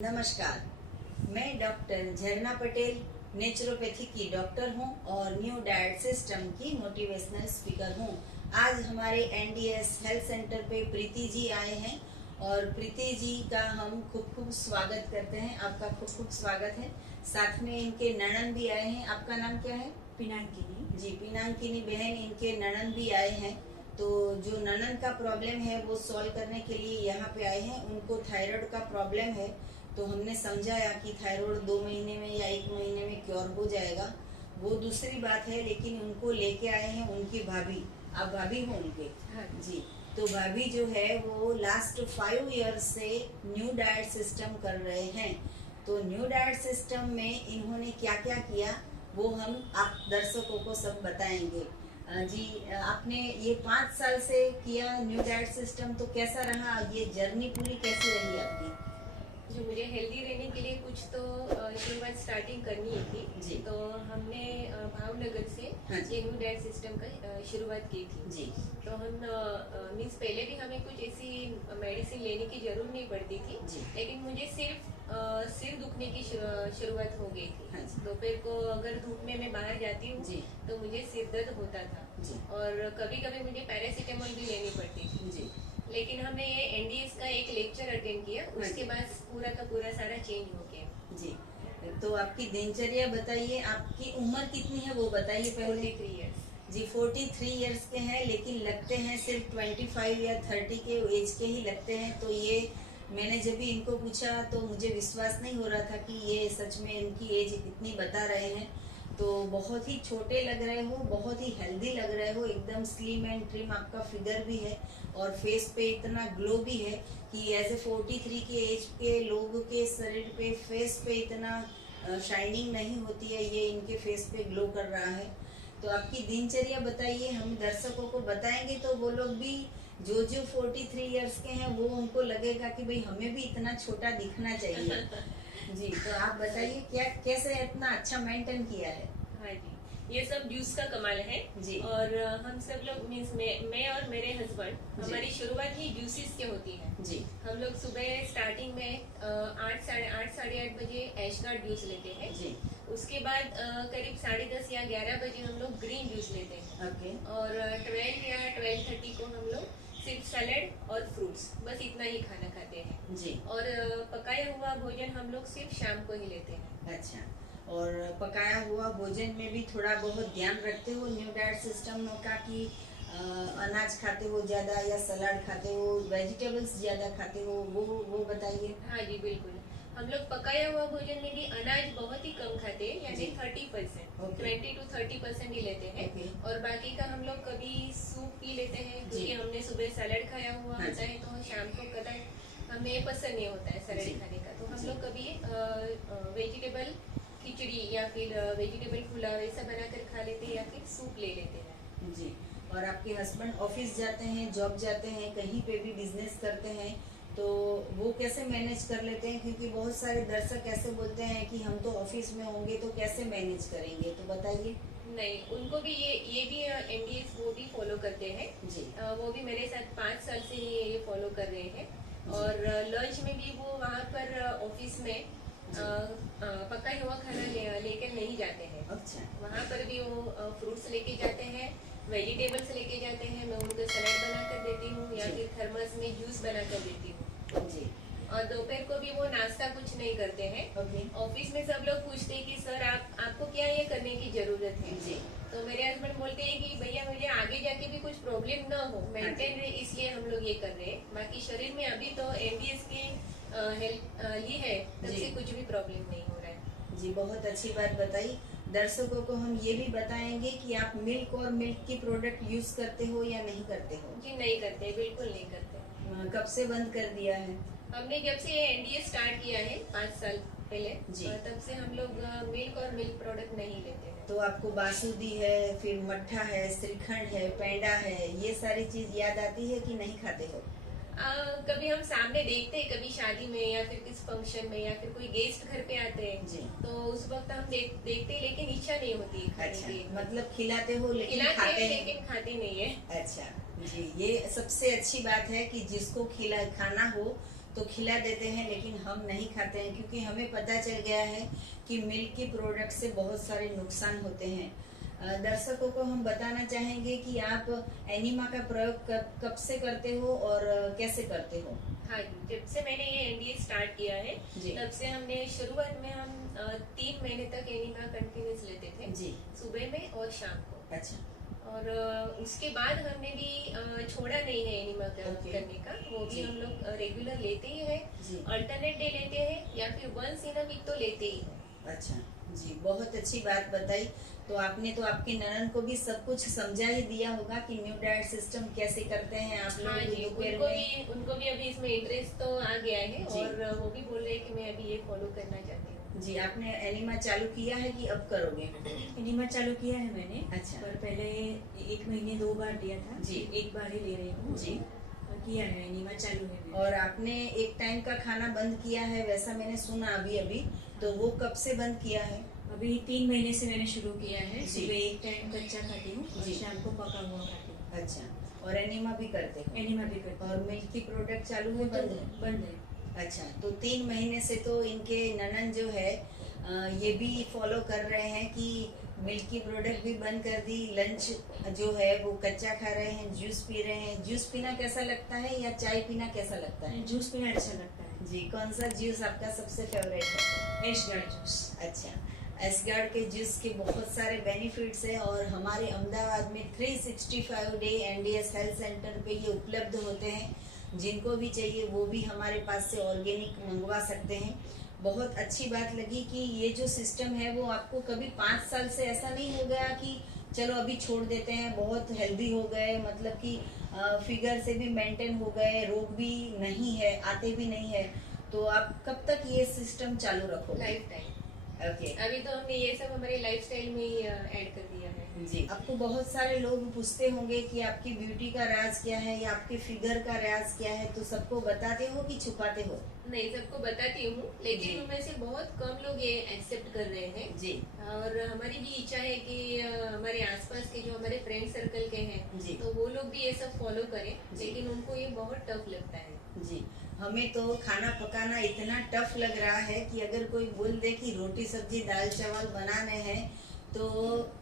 नमस्कार, मैं डॉक्टर झरना पटेल नेचुरोपैथी की डॉक्टर हूं और न्यू डाइट सिस्टम की मोटिवेशनल स्पीकर हूं। आज हमारे एनडीएस हेल्थ सेंटर पे प्रीति जी आए हैं और प्रीति जी का हम खूब खूब स्वागत करते हैं। आपका खूब खूब स्वागत है। साथ में इनके ननन भी आए हैं। आपका नाम क्या है? पिनाकिनी जी, पिनाकिनी बहन, इनके ननन भी आए हैं। तो जो ननन का प्रॉब्लम है वो सॉल्व करने के लिए यहाँ पे आए हैं। उनको थायराइड का प्रॉब्लम है, तो हमने समझाया कि थायराइड 2 महीने में या 1 महीने में क्योर हो जाएगा, वो दूसरी बात है। लेकिन उनको लेके आए हैं उनकी भाभी। आप भाभी हो उनके? हाँ जी। तो भाभी जो है वो लास्ट 5 ईयर से न्यू डाइट सिस्टम कर रहे हैं। तो न्यू डाइट सिस्टम में इन्होंने क्या क्या किया वो हम आप दर्शकों को सब बताएंगे। जी, आपने ये 5 साल से किया न्यू डाइट सिस्टम, तो कैसा रहा? ये जर्नी पूरी कैसी रही आपकी? जो मुझे हेल्दी रहने के लिए कुछ तो शुरुआत स्टार्टिंग करनी ही थी जी। तो हमने भावनगर से हाँ जी। ये न्यू डाइट सिस्टम का शुरुआत की थी। जी। तो हम मीन्स पहले भी हमें कुछ ऐसी मेडिसिन लेने की जरूरत नहीं पड़ती थी, जी। लेकिन मुझे सिर्फ सिर दुखने की शुरुआत हो गई थी। हाँ जी। दोपहर को अगर धूप में मैं बाहर जाती हूँ जी। तो मुझे सिर दर्द होता था जी। और कभी कभी मुझे पैरासीटामोल भी लेनी पड़ती थी। जी। लेकिन हमने ये एनडीएस का एक लेक्चर अटेंड किया, उसके बाद पूरा का पूरा सारा चेंज हो गया। जी, तो आपकी दिनचर्या बताइए। आपकी उम्र कितनी है वो बताइए पहले। 43 ईयर्स। जी, 43 इयर्स के हैं, लेकिन लगते हैं सिर्फ 25 या 30 के एज के ही लगते हैं। तो ये मैंने जब भी इनको पूछा तो मुझे विश्वास नहीं हो रहा था कि ये सच में इनकी एज इतनी बता रहे हैं। तो बहुत ही छोटे लग रहे हो, बहुत ही हेल्दी लग रहे हो, एकदम स्लिम एंड ट्रिम आपका फिगर भी है और फेस पे इतना ग्लो भी है कि एज ए 43 के एज के लोगों के शरीर पे, फेस पे इतना शाइनिंग नहीं होती है, ये इनके फेस पे ग्लो कर रहा है। तो आपकी दिनचर्या बताइए, हम दर्शकों को बताएंगे तो वो लोग भी जो 43 इयर्स के हैं वो उनको लगेगा कि भाई हमें भी इतना छोटा दिखना चाहिए। जी, तो आप बताइए क्या कैसे इतना अच्छा मेंटेन किया है? हाँ जी, ये सब जूस का कमाल है जी। और हम सब लोग मीन्स मैं और मेरे हस्बैंड, हमारी शुरुआत ही जूसेस के होती है। जी। हम लोग सुबह स्टार्टिंग में 8 साढ़े 8 बजे एशगार्ड जूस लेते हैं। जी। उसके बाद करीब 10:30 या 11 बजे हम लोग ग्रीन जूस लेते हैं। ओके। और 12 या 12:30 को हम लोग सिर्फ सैलेड और फ्रूट्स, बस इतना ही खाना खाते हैं। जी। और पकाया हुआ भोजन हम लोग सिर्फ शाम को ही लेते हैं। अच्छा, और पकाया हुआ भोजन में भी थोड़ा बहुत ध्यान रखते हो न्यू डाइट सिस्टम का कि अनाज खाते हो ज्यादा या सलाद खाते हो, वेजिटेबल्स ज्यादा खाते हो, वो बताइए। हाँ जी, बिल्कुल। हम लोग पकाया हुआ भोजन में भी अनाज बहुत ही कम खाते हैं, यानी 30%, 20 to 30% ही लेते हैं। और बाकी का हम लोग कभी सूप पी लेते हैं, क्योंकि हमने सुबह सैलेड खाया हुआ होता है तो शाम को कदाच हमें पसंद नहीं होता है सैलेड खाने का। तो हम लोग कभी वेजिटेबल खिचड़ी या फिर वेजिटेबल पुलाव ऐसा बनाकर खा लेते हैं या फिर सूप ले लेते हैं। जी। और आपके हस्बैंड ऑफिस जाते हैं, जॉब जाते हैं, कहीं पे भी बिजनेस करते हैं, तो वो कैसे मैनेज कर लेते हैं? क्योंकि बहुत सारे दर्शक ऐसे बोलते हैं कि हम तो ऑफिस में होंगे तो कैसे मैनेज करेंगे, तो बताइए। नहीं, उनको भी ये भी एनडीएस वो भी फॉलो करते हैं। जी। वो भी मेरे साथ 5 साल से ही ये फॉलो कर रहे हैं। और लंच में भी वो वहाँ पर ऑफिस में पका हुआ खाना लेकर नहीं जाते हैं। अच्छा। वहाँ पर भी वो फ्रूट्स लेके जाते हैं, वेजिटेबल्स लेके जाते हैं। मैं उनको सलाद बना कर देती हूँ या फिर थर्मस में जूस बना कर देती हूँ। जी। और दोपहर को भी वो नाश्ता कुछ नहीं करते हैं। ऑफिस में सब लोग पूछते हैं कि सर आपको क्या ये करने की जरूरत है? जी। तो मेरे हस्बैंड बोलते हैं कि भैया मुझे आगे जाके भी कुछ प्रॉब्लम ना हो, मेंटेन रहे, इसलिए हम लोग ये कर रहे हैं। बाकी शरीर में अभी तो एमडीएस की हेल्थ ली है, तब से कुछ भी प्रॉब्लम नहीं हो रहा है। जी, बहुत अच्छी बात बताई। दर्शकों को हम ये भी बताएंगे कि आप मिल्क और मिल्क की प्रोडक्ट यूज करते हो या नहीं करते हो? जी, नहीं करते, बिल्कुल नहीं करते। कब से बंद कर दिया है? हमने जब से एनडीए स्टार्ट किया है 5 साल पहले, तब से हम लोग मिल्क और मिल्क प्रोडक्ट नहीं लेते हैं। तो आपको बासुदी है, फिर मट्ठा है, श्रीखंड है, पेंडा है, ये सारी चीज याद आती है कि नहीं खाते हो? कभी हम सामने देखते हैं, कभी शादी में या फिर किस फंक्शन में या फिर कोई गेस्ट घर पे आते हैं जी। तो उस वक्त हम देखते हैं, लेकिन इच्छा नहीं होती खाने अच्छा, की। मतलब खिलाते हो लेकिन खिलाते खाते हैं हैं। लेकिन खाते नहीं है। अच्छा जी, ये सबसे अच्छी बात है कि जिसको खिला खाना हो तो खिला देते हैं, लेकिन हम नहीं खाते हैं क्योंकि हमें पता चल गया है कि मिल्क की प्रोडक्ट से बहुत सारे नुकसान होते हैं। दर्शकों को हम बताना चाहेंगे कि आप एनिमा का प्रयोग कब से करते हो और कैसे करते हो? हाँ जी, जब से मैंने ये एनडीए स्टार्ट किया है जी। तब से हमने शुरुआत में हम 3 महीने तक एनिमा कंटिन्यूस लेते थे जी। सुबह में और शाम को। अच्छा। और उसके बाद हमने भी छोड़ा नहीं है एनिमा Okay. करने का, वो भी जी। हम लोग रेगुलर लेते ही है। जी। अल्टरनेट डे लेते हैं या फिर वंस इन अ वीक तो लेते ही है। अच्छा जी, बहुत अच्छी बात बताई। तो आपने तो आपकी ननन को भी सब कुछ समझा ही दिया होगा कि न्यू डाइट सिस्टम कैसे करते हैं आप हाँ लोग जी, दोपहर में। उनको भी अभी इसमें इंटरेस्ट तो आ गया है जी। और वो भी बोल रहे हैं कि मैं अभी ये फॉलो करना चाहती हूँ। जी, आपने एनिमा चालू किया है कि अब करोगे? एनिमा चालू किया है मैंने। अच्छा। पर पहले 1 महीने 2 बार लिया था। जी। एक बार ही ले रही हूँ। जी। और किया है, एनिमा चालू है मेरा। और आपने एक टाइम का खाना बंद किया है वैसा मैंने सुना अभी, तो वो कब से बंद किया है? अभी 3 महीने से मैंने शुरू किया है। जी। सुबह एक टाइम कच्चा खाती हूँ और जी। शाम को पका हुआ खाती हूँ। अच्छा, और एनिमा भी करते हो? एनिमा भी करती हूँ। और मिल्क की प्रोडक्ट चालू है वो तो बंद है? बंद है। अच्छा, तो 3 महीने से तो इनके ननन जो है ये भी फॉलो कर रहे हैं कि मिल्क की प्रोडक्ट भी बंद कर दी, लंच जो है वो कच्चा खा रहे हैं, जूस पी रहे हैं। जूस पीना कैसा लगता है या चाय पीना कैसा लगता है? जूस पीना अच्छा लगता है। जी, कौन सा जूस आपका सबसे फेवरेट है? एशगार्ड जूस। अच्छा, एसगार्ड के जूस के बहुत सारे बेनिफिट्स हैं और हमारे अहमदाबाद में 365 डे एनडीएस हेल्थ सेंटर पे ये उपलब्ध होते हैं। जिनको भी चाहिए वो भी हमारे पास से ऑर्गेनिक मंगवा सकते हैं। बहुत अच्छी बात लगी कि ये जो सिस्टम है वो आपको कभी 5 साल से ऐसा नहीं हो गया कि चलो अभी छोड़ देते हैं, बहुत हेल्दी हो गए, मतलब कि फिगर से भी मेंटेन हो गए, रोग भी नहीं है, आते भी नहीं है। तो आप कब तक ये सिस्टम चालू रखोगे? Life time. ओके। अभी तो हमने ये सब हमारे लाइफस्टाइल में ही ऐड कर दिया है। जी, आपको बहुत सारे लोग पूछते होंगे कि आपकी ब्यूटी का राज क्या है या आपके फिगर का राज क्या है, तो सबको बताते हो कि छुपाते हो? नहीं, सबको बताती हूँ, जी। लेकिन उनमें से बहुत कम लोग ये एक्सेप्ट कर रहे हैं। जी। और हमारी भी इच्छा है कि हमारे आसपास के जो हमारे फ्रेंड सर्कल के हैं जी। तो वो लोग भी ये सब फॉलो करें, जी। लेकिन उनको ये बहुत टफ लगता है। जी, हमें तो खाना पकाना इतना टफ लग रहा है कि अगर कोई बोल दे कि रोटी सब्जी दाल चावल बनाने हैं तो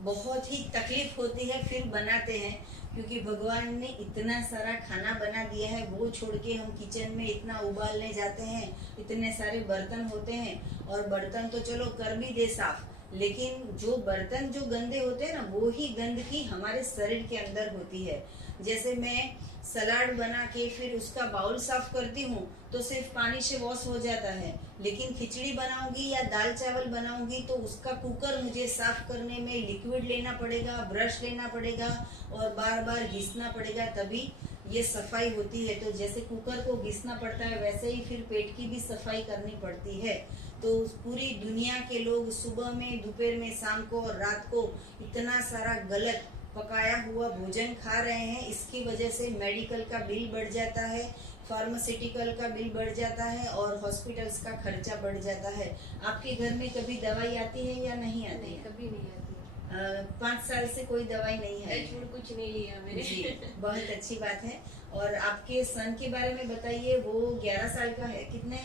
बहुत ही तकलीफ होती है, फिर बनाते हैं क्योंकि भगवान ने इतना सारा खाना बना दिया है। वो छोड़ के हम किचन में इतना उबालने जाते हैं, इतने सारे बर्तन होते हैं, और बर्तन तो चलो कर भी दे साफ, लेकिन जो बर्तन जो गंदे होते हैं ना, वो ही गंदगी हमारे शरीर के अंदर होती है। जैसे मैं सलाद बना के फिर उसका बाउल साफ करती हूँ तो सिर्फ पानी से वॉश हो जाता है, लेकिन खिचड़ी बनाऊंगी या दाल चावल बनाऊंगी तो उसका कुकर मुझे साफ करने में लिक्विड लेना पड़ेगा, ब्रश लेना पड़ेगा और बार बार घिसना पड़ेगा, तभी ये सफाई होती है। तो जैसे कुकर को घिसना पड़ता है वैसे ही फिर पेट की भी सफाई करनी पड़ती है। तो पूरी दुनिया के लोग सुबह में, दोपहर में, शाम को और रात को इतना सारा गलत पकाया हुआ भोजन खा रहे हैं। इसकी वजह से मेडिकल का बिल बढ़ जाता है, फार्मास्यूटिकल का बिल बढ़ जाता है और हॉस्पिटल्स का खर्चा बढ़ जाता है। आपके घर में कभी दवाई आती है या नहीं आती नहीं, है? कभी नहीं आती। 5 साल से कोई दवाई नहीं है? टचवुड कुछ नहीं लिया मैंने। जी, बहुत अच्छी बात है। और आपके सन के बारे में बताइए, वो 11 साल का है? कितने?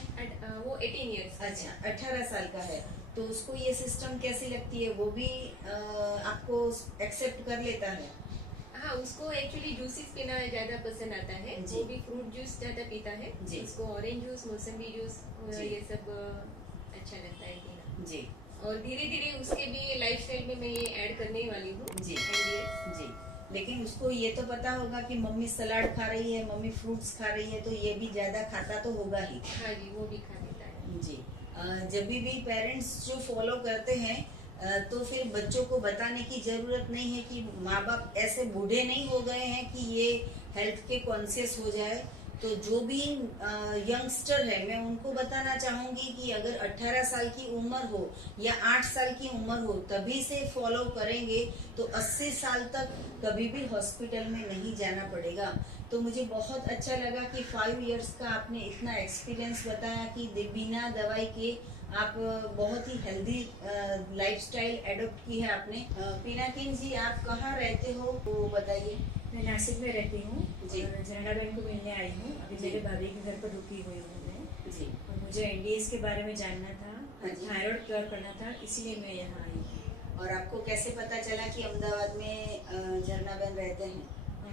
वो 18 ईयर्स। अच्छा, 18 साल का है। तो उसको ये सिस्टम कैसी लगती है? वो भी आपको एक्सेप्ट कर लेता है? हाँ, उसको एक्चुअली जूसेस पीना ज्यादा पसंद आता है। जी। वो भी फ्रूट जूस ज्यादा पीता है। जी। उसको ऑरेंज जूस, मौसम्बी जूस जी। ये सब अच्छा लगता है पीना। जी। और धीरे धीरे उसके भी लाइफस्टाइल में मैं ये ऐड करने वाली हूँ। जी। NDS। जी, लेकिन उसको ये तो पता होगा कि मम्मी सलाद खा रही है, मम्मी फ्रूट्स खा रही है, तो ये भी ज्यादा खाता तो होगा ही। हाँ जी, वो भी खा लेता है। जी, जब भी पेरेंट्स जो फॉलो करते हैं तो फिर बच्चों को बताने की जरूरत नहीं है कि माँ बाप ऐसे बूढ़े नहीं हो गए हैं कि ये हेल्थ के कॉन्शियस हो जाए। तो जो भी यंगस्टर है, मैं उनको बताना चाहूंगी कि अगर 18 साल की उम्र हो या 8 साल की उम्र हो तभी से फॉलो करेंगे तो 80 साल तक कभी भी हॉस्पिटल में नहीं जाना पड़ेगा। तो मुझे बहुत अच्छा लगा कि 5 इयर्स का आपने इतना एक्सपीरियंस बताया कि बिना दवाई के आप बहुत ही हेल्दी लाइफस्टाइल एडॉप्ट की है आपने। पिनाकिन जी, आप कहाँ रहते हो वो बताइए। मैं नासिक में रहती हूँ जी। और जनाडा बहन को मिलने आई हूँ। अभी जी। मेरे भाभी के घर पर रुकी हुई हूँ मैं। जी। और मुझे एनडीएस के बारे में जानना था, हाँ जी। थायराइड क्योर करना था, इसलिए मैं यहाँ आई हूँ। और आपको कैसे पता चला कि अहमदाबाद में झरना बहन रहते हैं?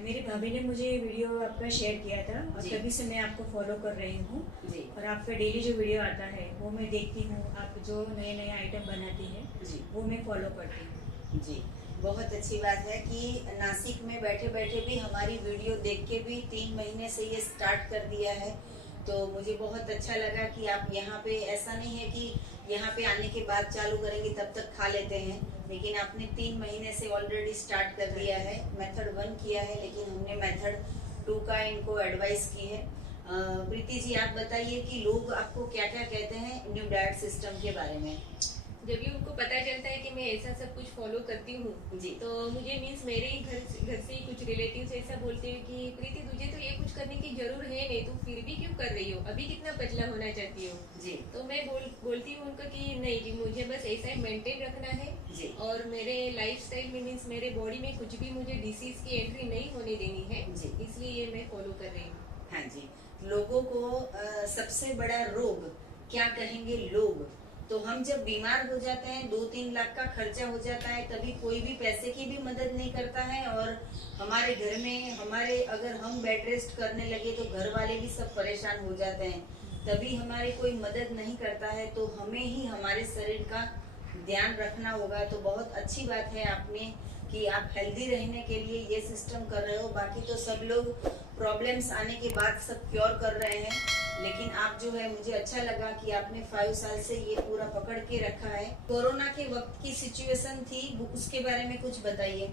मेरी भाभी ने मुझे वीडियो आपका शेयर किया था और जी। तभी से मैं आपको फॉलो कर रही हूँ। जी। और आपका डेली जो वीडियो आता है वो मैं देखती हूँ, आप जो नए नए आइटम बनाती हैं जी। वो मैं फॉलो करती हूँ। जी, बहुत अच्छी बात है कि नासिक में बैठे बैठे भी हमारी वीडियो देख के भी 3 महीने से ये स्टार्ट कर दिया है। तो मुझे बहुत अच्छा लगा कि आप यहाँ पे, ऐसा नहीं है कि यहाँ पे आने के बाद चालू करेंगे तब तक खा लेते हैं, लेकिन आपने 3 महीने से ऑलरेडी स्टार्ट कर दिया है। मेथड 1 किया है, लेकिन हमने मेथड 2 का इनको एडवाइस की है। प्रीति जी, आप बताइए कि लोग आपको क्या क्या कहते हैं न्यू डाइट सिस्टम के बारे में? जब भी उनको पता चलता है कि मैं ऐसा सब कुछ फॉलो करती हूँ जी। तो मुझे मीन्स मेरे ही घर से ही कुछ रिलेटिव्स ऐसा बोलते हैं कि प्रीति तुझे तो ये कुछ करने की जरूर है नहीं, तू फिर भी क्यों कर रही हो, अभी कितना पतला होना चाहती हो। जी। तो मैं बोलती हूँ उनको कि नहीं जी, मुझे बस ऐसा ही मेंटेन रखना है जी। और मेरे लाइफस्टाइल में मीन्स मेरे बॉडी में कुछ भी मुझे डिसीज की एंट्री नहीं होने देनी है, जी। इसलिए ये मैं फॉलो कर रही हूँ। हाँ जी, लोगों को सबसे बड़ा रोग क्या कहेंगे लोग, तो हम जब बीमार हो जाते हैं 2-3 लाख का खर्चा हो जाता है, तभी कोई भी पैसे की भी मदद नहीं करता है। और हमारे घर में अगर हम बेड रेस्ट करने लगे तो घर वाले भी सब परेशान हो जाते हैं, तभी हमारी कोई मदद नहीं करता है। तो हमें ही हमारे शरीर का ध्यान रखना होगा। तो बहुत अच्छी बात है आपने कि आप हेल्दी रहने के लिए ये सिस्टम कर रहे हो। बाकी तो सब लोग प्रॉब्लम्स आने के बाद सब क्योर कर रहे हैं, लेकिन आप जो है, मुझे अच्छा लगा कि आपने 5 साल से ये पूरा पकड़ के रखा है। कोरोना के वक्त की सिचुएशन थी, उसके बारे में कुछ बताइए।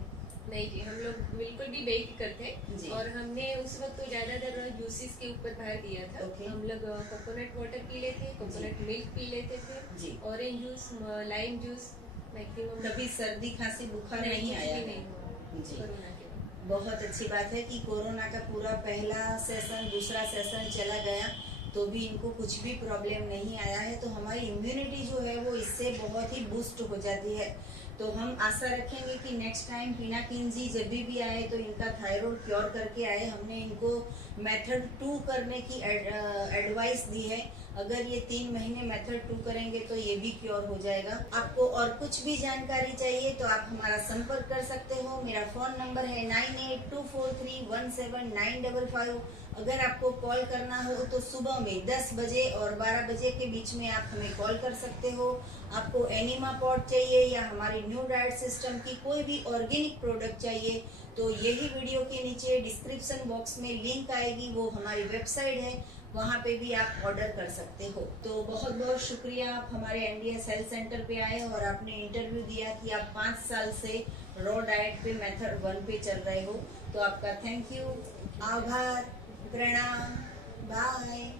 नहीं जी, हम लोग बिल्कुल भी बेफिक्र थे जी। और हमने उस वक्त तो ज्यादातर जूसेस के ऊपर भार दिया था। ओके। हम लोग कोकोनट वाटर पी लेते थे, कोकोनट मिल्क पी लेते थे, जी। Orange juice, lime juice maximum. कभी सर्दी खांसी बुखार नहीं आया है? नहीं हुआ जी। कोरोना के बाद। बहुत अच्छी बात है कि कोरोना का पूरा पहला सेशन, दूसरा सेशन चला गया तो भी इनको कुछ भी प्रॉब्लम नहीं आया है। तो हमारी इम्यूनिटी जो है वो इससे बहुत ही बूस्ट हो जाती है। तो हम आशा रखेंगे कि नेक्स्ट टाइम पिनाकिन जी जब भी आए तो इनका थायराइड क्योर करके आए। हमने इनको मेथड 2 करने की एडवाइस दी है। अगर ये 3 महीने मेथड 2 करेंगे तो ये भी क्योर हो जाएगा। आपको और कुछ भी जानकारी चाहिए तो आप हमारा संपर्क कर सकते हो। मेरा फोन नंबर है 9824317955। अगर आपको कॉल करना हो तो सुबह में 10 बजे और 12 बजे के बीच में आप हमें कॉल कर सकते हो। आपको एनिमा पॉट चाहिए या हमारी न्यू डाइट सिस्टम की कोई भी ऑर्गेनिक प्रोडक्ट चाहिए तो यही वीडियो के नीचे डिस्क्रिप्शन बॉक्स में लिंक आएगी, वो हमारी वेबसाइट है, वहाँ पे भी आप ऑर्डर कर सकते हो। तो बहुत बहुत शुक्रिया, आप हमारे एनडीएस हेल्थ सेंटर पे आए और आपने इंटरव्यू दिया कि आप 5 साल से रॉ डाइट पे मेथड 1 पे चल रहे हो। तो आपका थैंक यू, आभार, प्रणाम, बाय।